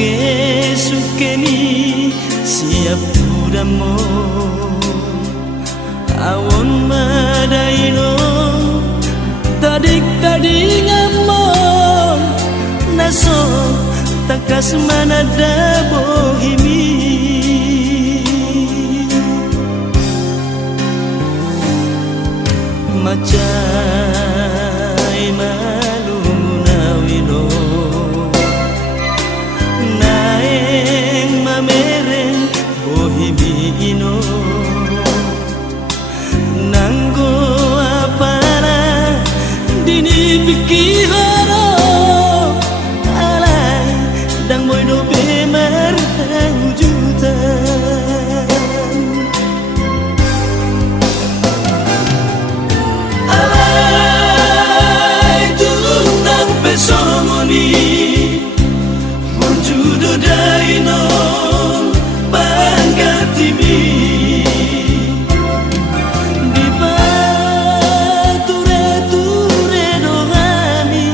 Suke-sukeni siap budamo awon madaino tadik-tadik ngamon naso takas manada bohimi macai malungunawino naeng mamereng bohimino nanggo apara dini pikihara alay dang moy do bemar wujudan alay tunang pesongoni judo daino panggatimi di ture dohami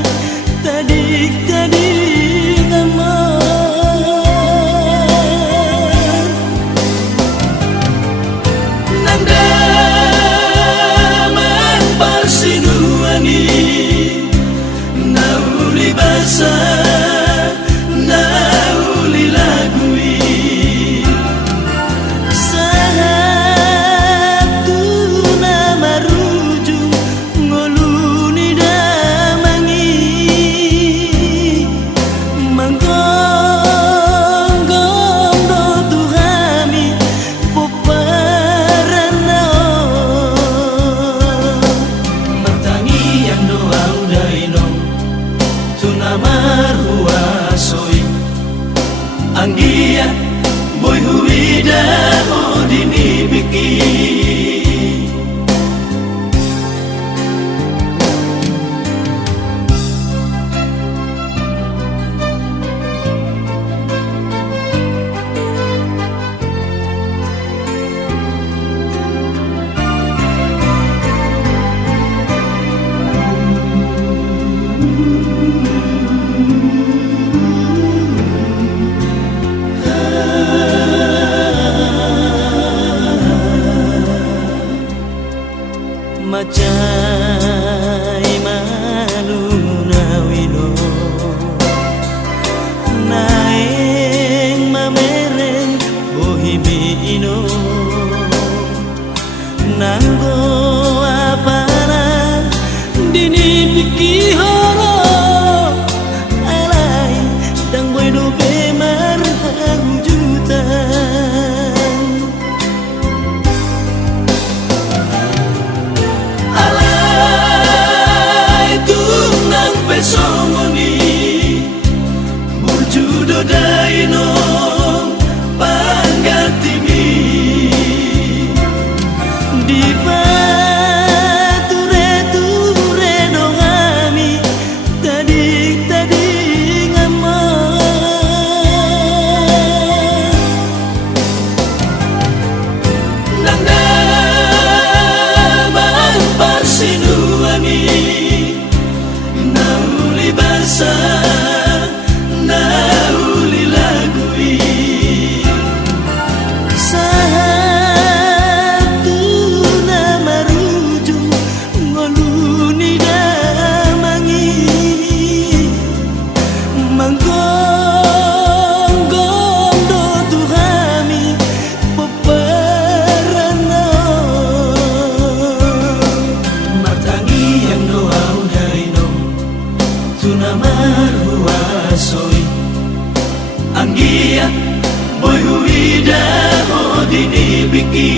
tadik-tadik aman nandaman parsinuani nauli basa anggia boy huida odini biki macai malunawino naeng mamereng bohimino nanggo apana dini pikihara alay dang boy do bemar wujudan pesongoni burjudo daino panggatimi di ture dongami tadik-tadik aman nandaman parsinuani basa nauli lagui satu nama rujuk ngoluni damangi manggonggong do tuhami peperana martangi yang doa daino tunamar huasoi anggia boy huida odini biki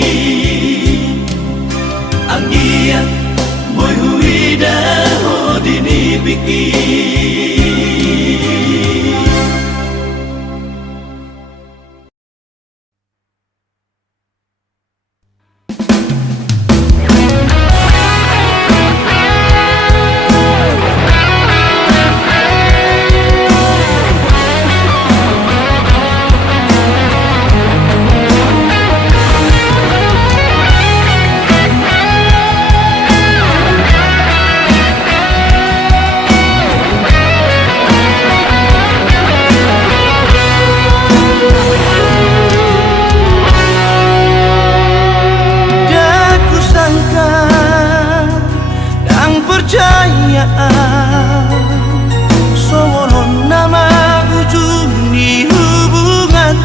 anggia boy huida odini biki Songolon nama ujung di hubungan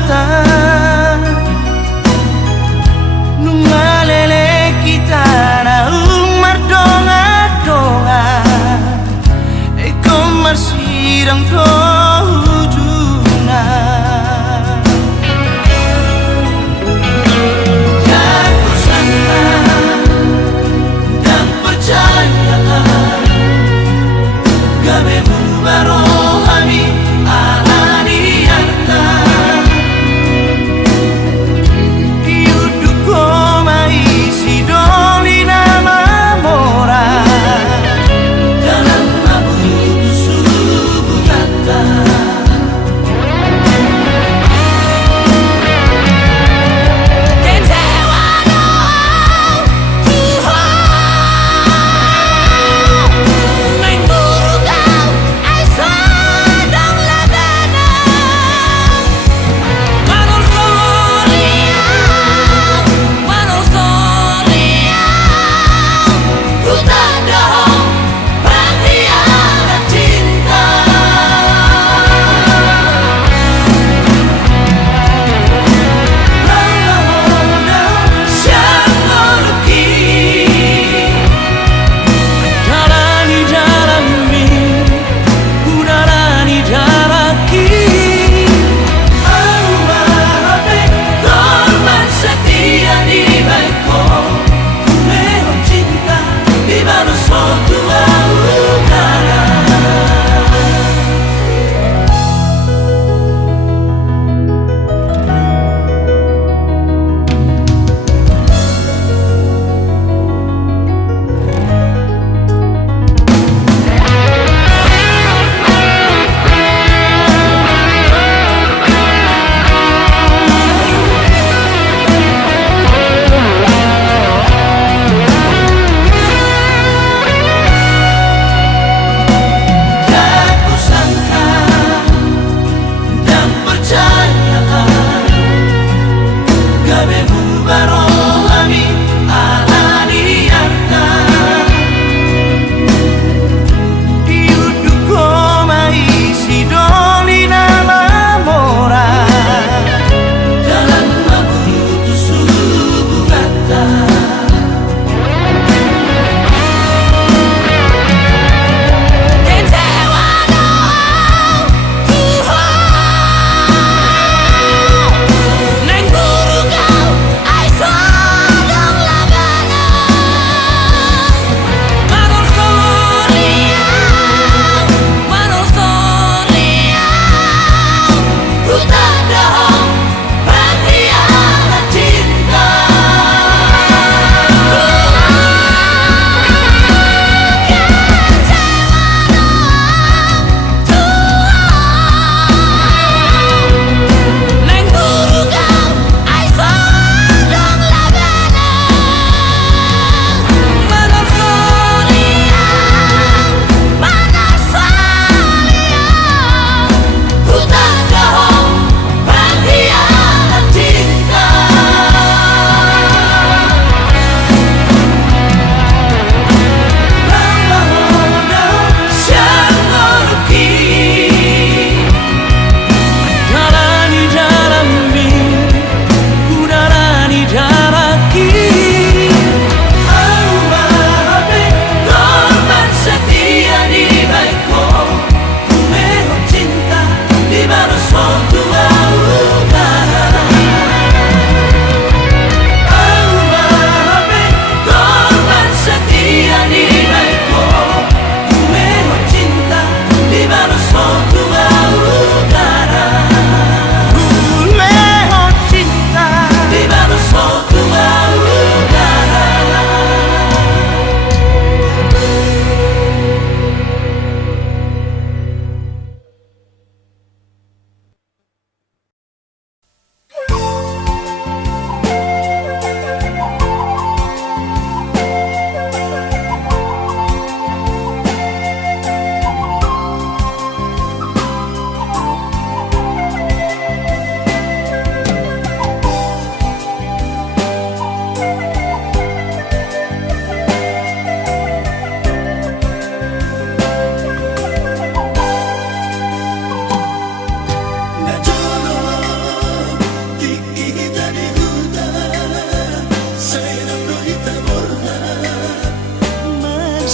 nungalele kita na umar donga eko marsirang ujuna Aku sangka dan percaya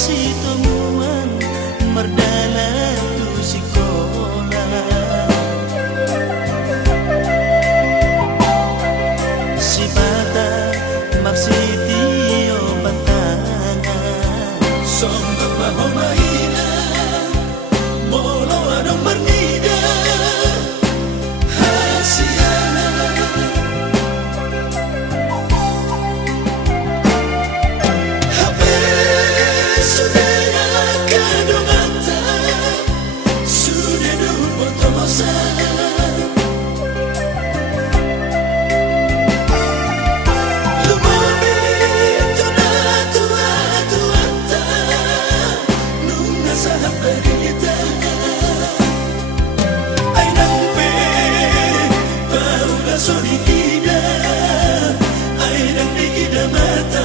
si temuan merdana tu sekolah si bata maksitio batangan Sombong mahomaina Molo adong bernida Hasiana Hape sudena kadongata Sudenu potomosa Solidida, airang di ida mata,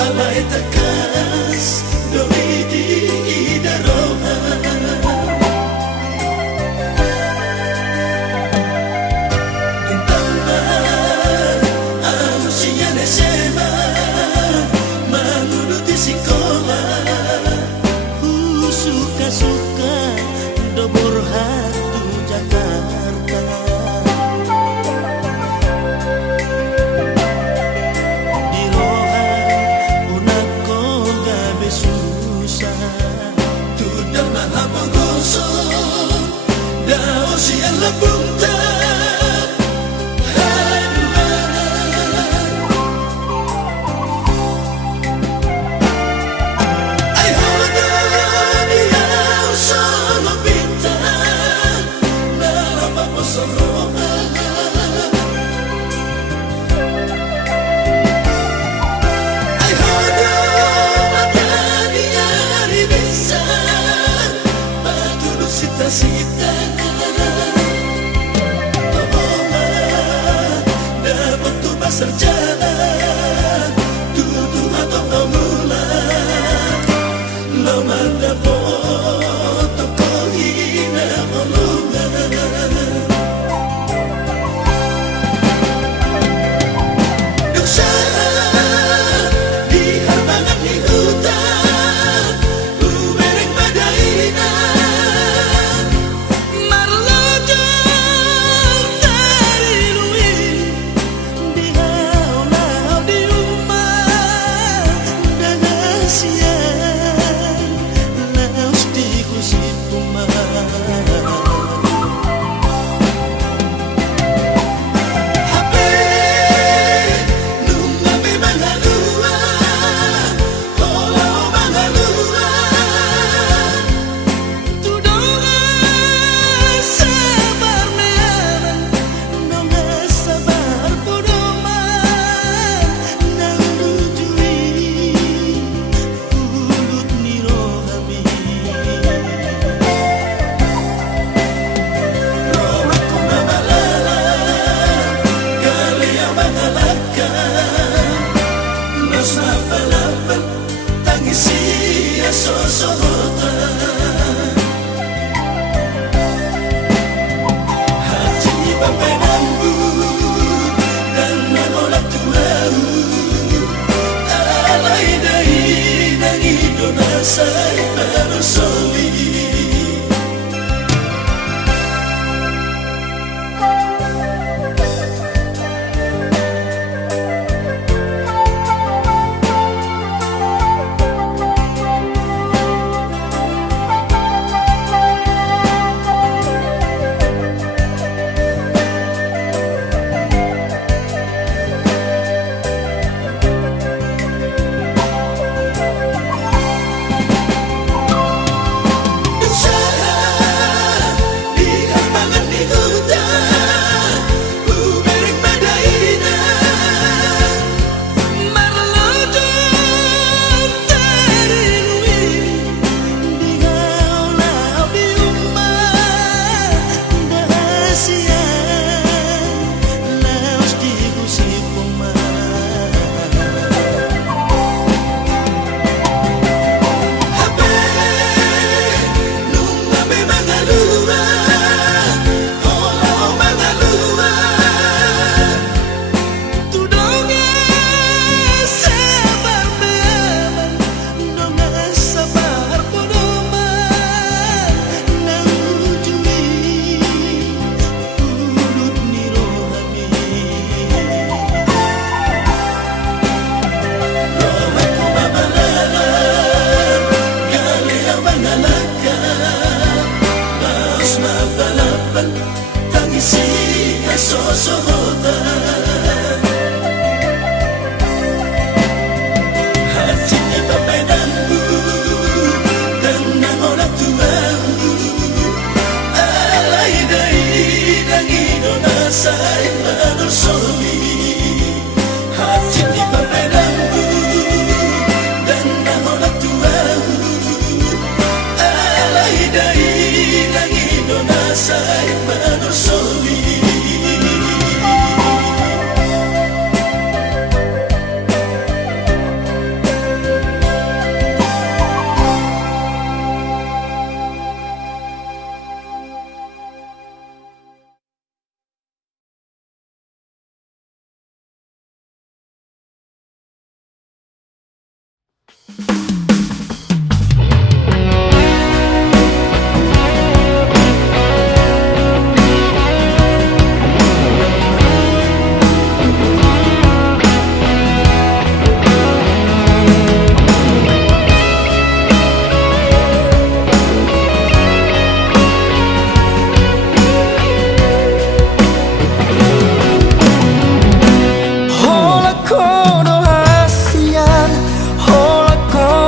alay takas, doi di ida roha. Entamba, anu siya nesema, mangunuti sekolah, suka-suka dobor hatu Jakarta di roha unako gabe susah Tuda mahapogoso, dao siya labunta. Sita Tohoma dapat tu pasar jalan Tutu atau pemula Loman dapat toko hina holongan Duksa di hambangan di hutan Ubereng badaina Say better slowly Hola kono hasian, hola kono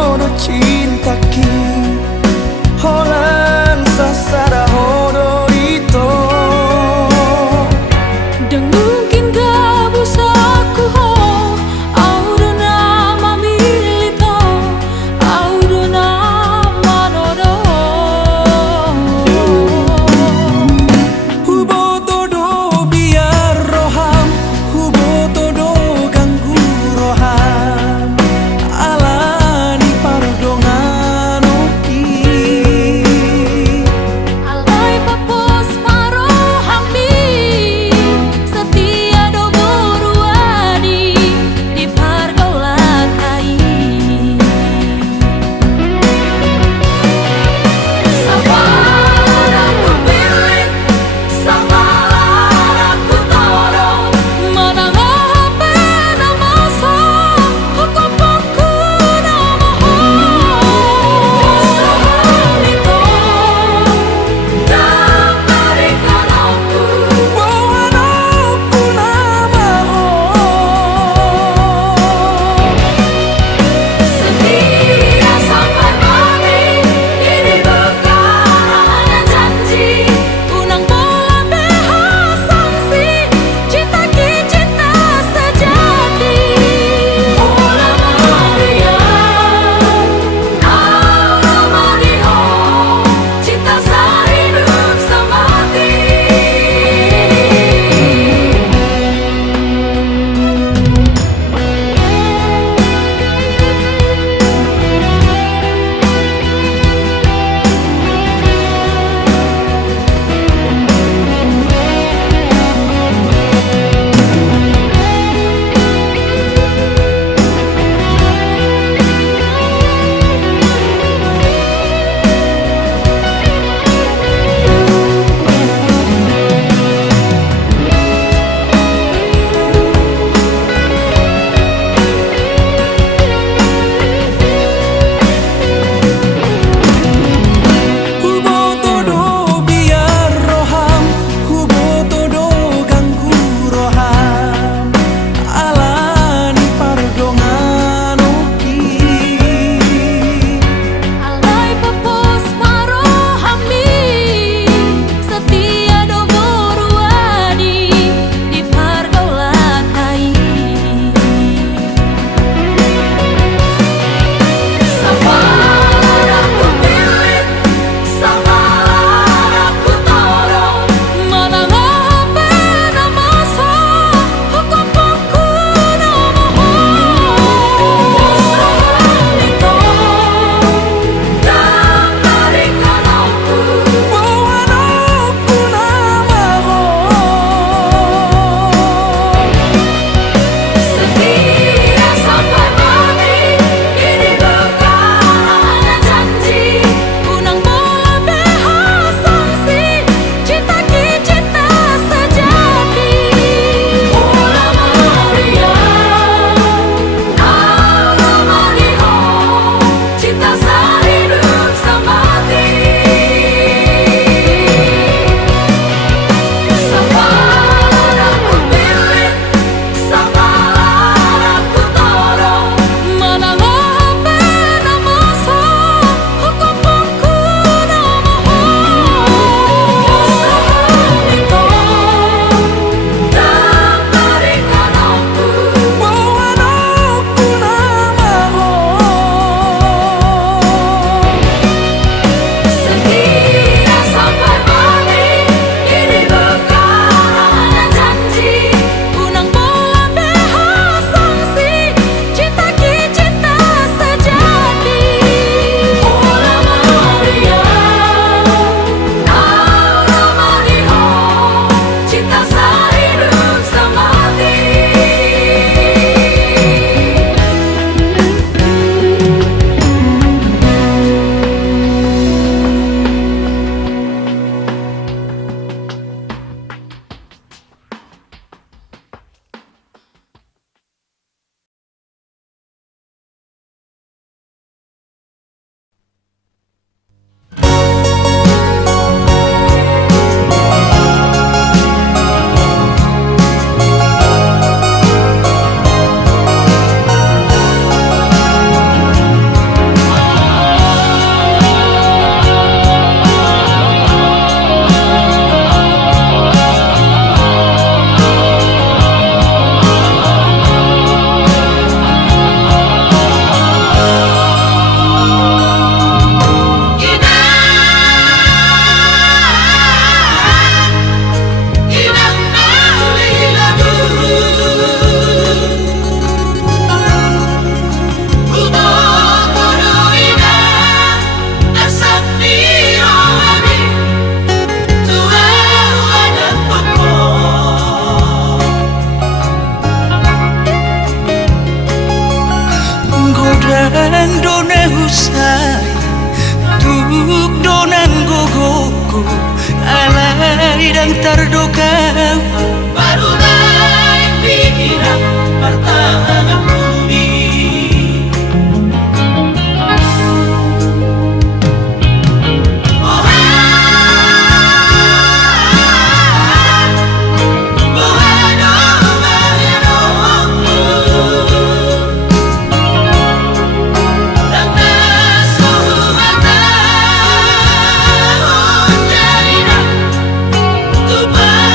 yang terduga. Baru naik pikiran pertahanan budi. Goodbye.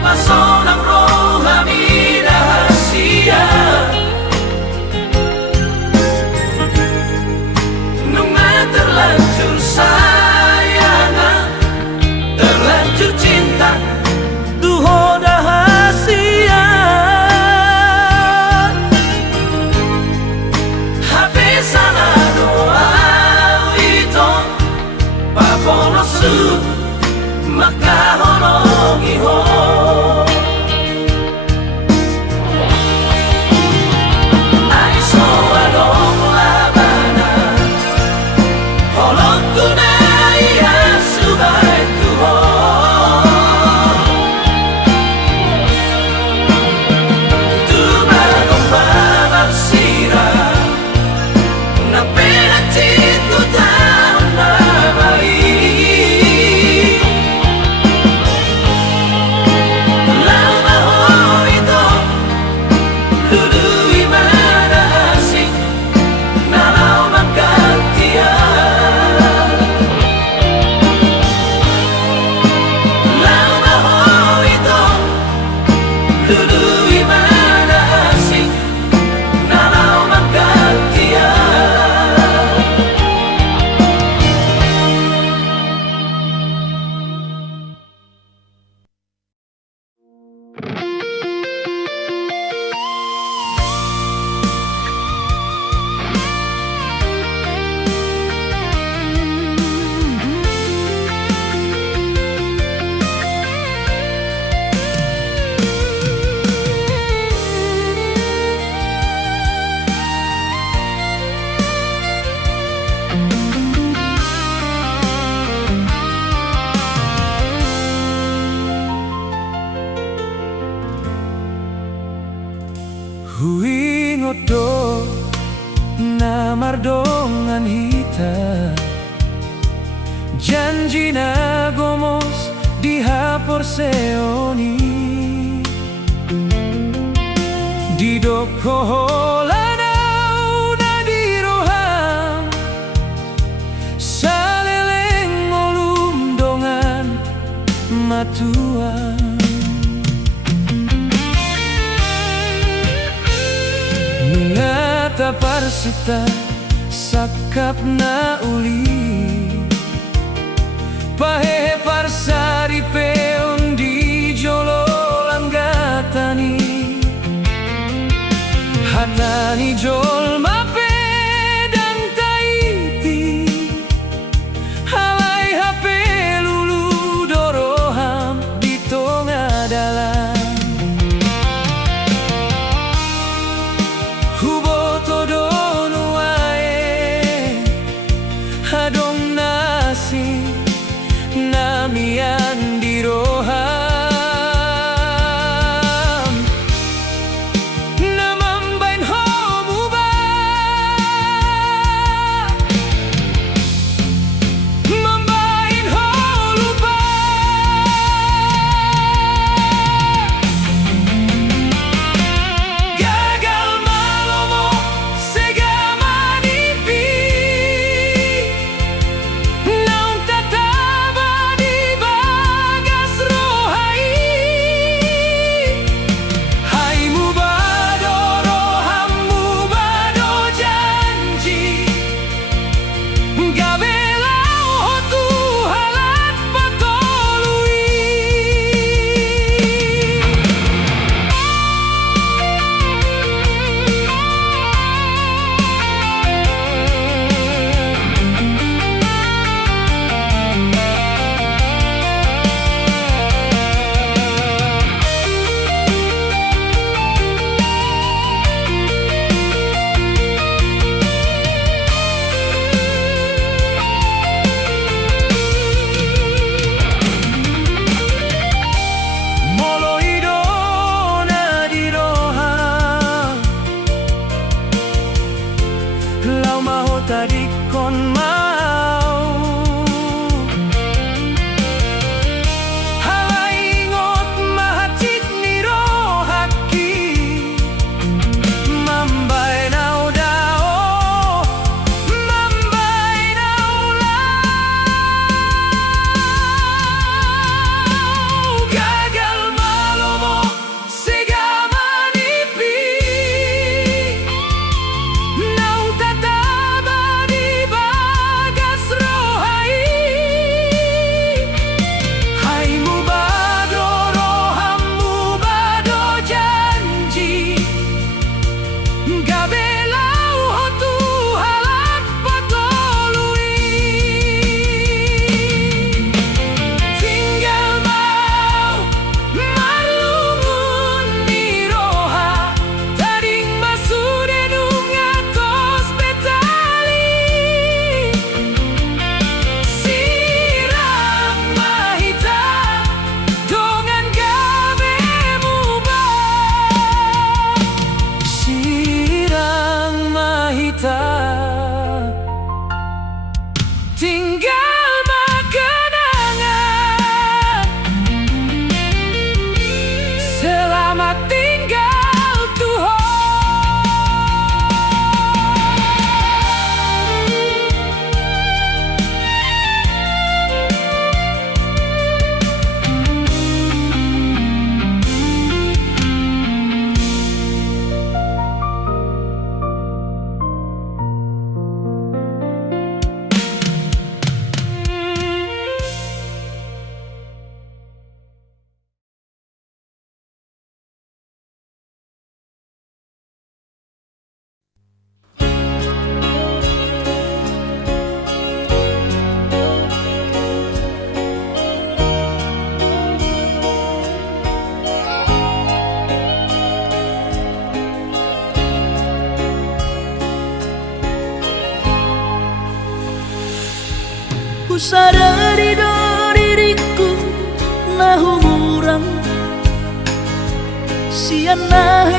mapasonang rohani rahasia. Nunga terlanjur sayang, terlanjur cinta, duho rahasia. HP sana doa itu paponosu maka honongi ho. Aiso adong labana holong kunai asubai tuho. Tumadong babak sira na penatid ko taon na baik. Lama ho ito lului manasik nalaw magkatiyan. Lama ho ito lului manasik nalaw magkatiyan. Hui ngodo namardongan hita, janji na gomos dihapor seoni, didok holanau na diroham, saleleng ngolum dongan matuan. Ngata parsita sakap na uli, pahehe parsari peon di jolo langgatani, hatani jol mapedang taiti, halai hape lulu doroham di tonga dalam. Huboto donu ae hadong nasi namian diro Siana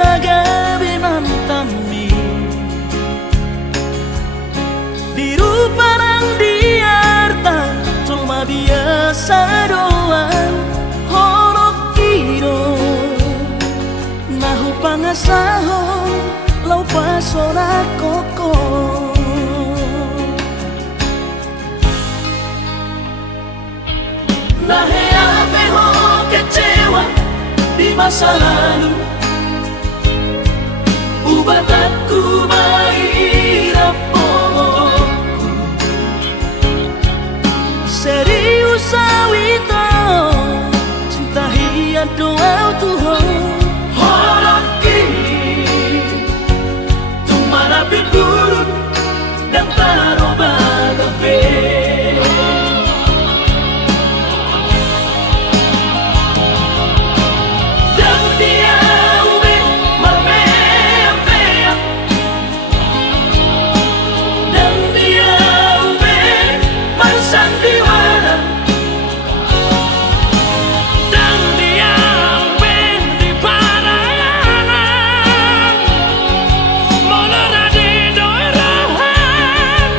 raga binantami biru parang diarta cuma biasa doang horok kiro nahu pangasahon lau pasora koko Nahe ape ho kecewa di masa lalu, ubat aku mahirap pomoku. serius awito cinta hiya doa Tuhan Horok kini tumara buruk dan taroba gabe. Dan dia ube marmea-mea, dan dia ube marsandiwara, dan dia ube di parayangan, molora di doirahan,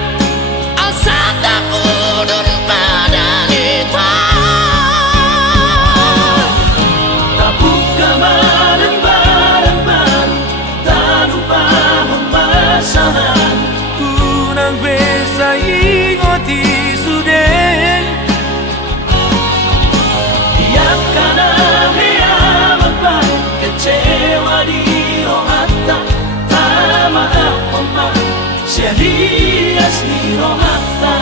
asal tak pudun pada nita. Tak buka malam bareng-bareng, tak lupa pembasahan. Unang besa ingoti sudah Biarkan ahia membaik kecewa di rohata, tak maaf omak serius di rohata.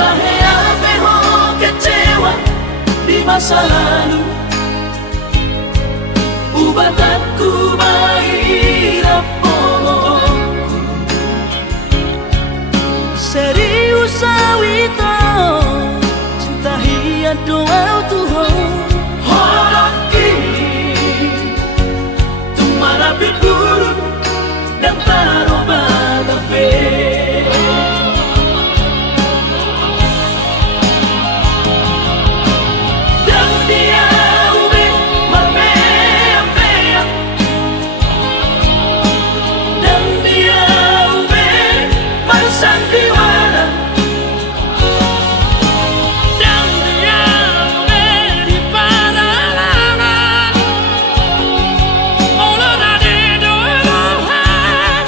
Nahe ape ho kecewa di masa lalu, ubat aku mahirap pomoku. serius awito cinta hiya doa Tuhan Horok kini tumara buruk dan taroba gabe. Dan dia ube marmea-mea, dan dia ube marsandiwara, dan dia ube di paralangan, molora di doirahan,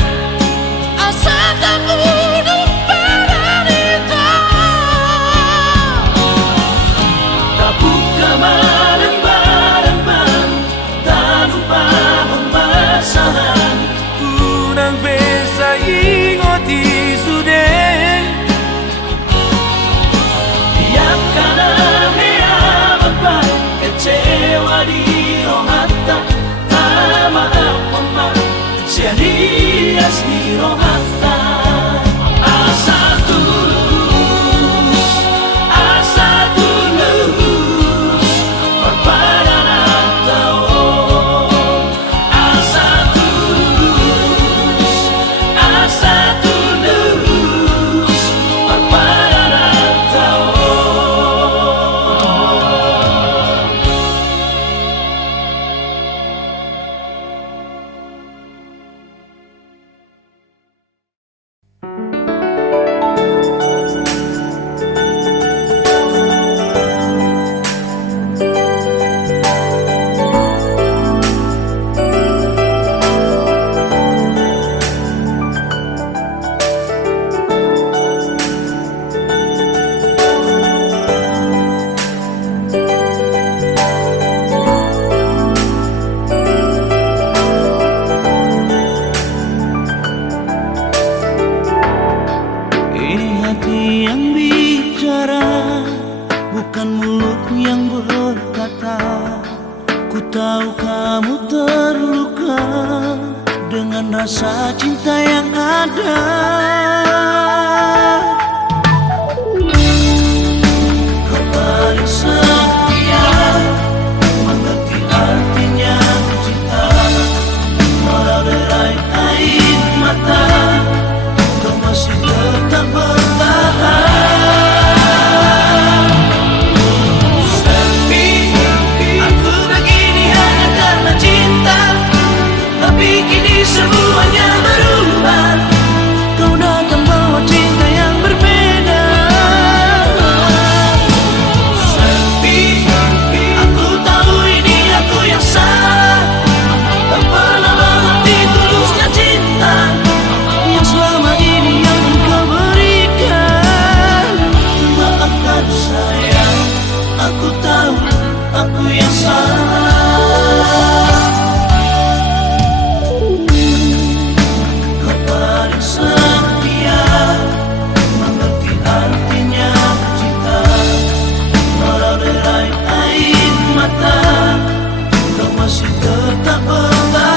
asal tak pudun pada nita. Tak buka malam bareng-bareng, tak lupa pembasahan. Unang besa ingoti sudah Biarkan ahia membaik kecewa di rohata, tak maaf omak serius di rohata. Asal tulus, asal tulus, berbadan atau asal tulus, asal tulus, berbadan atau kamu terluka dengan rasa cinta yang ada. Kau paling setia, mengerti artinya cinta, walau derai air mata, kau masih tetap bertahan. Semuanya berubah, Kau datang bawa cinta yang berbeda. sepi, aku tahu ini aku yang salah. Tak pernah mengerti tulusnya cinta Yang selama ini yang kau berikan. Maafkan sayang, aku tahu aku yang salah. Setia, mengerti artinya cinta, walau derai air mata, kau masih tetap bertahan.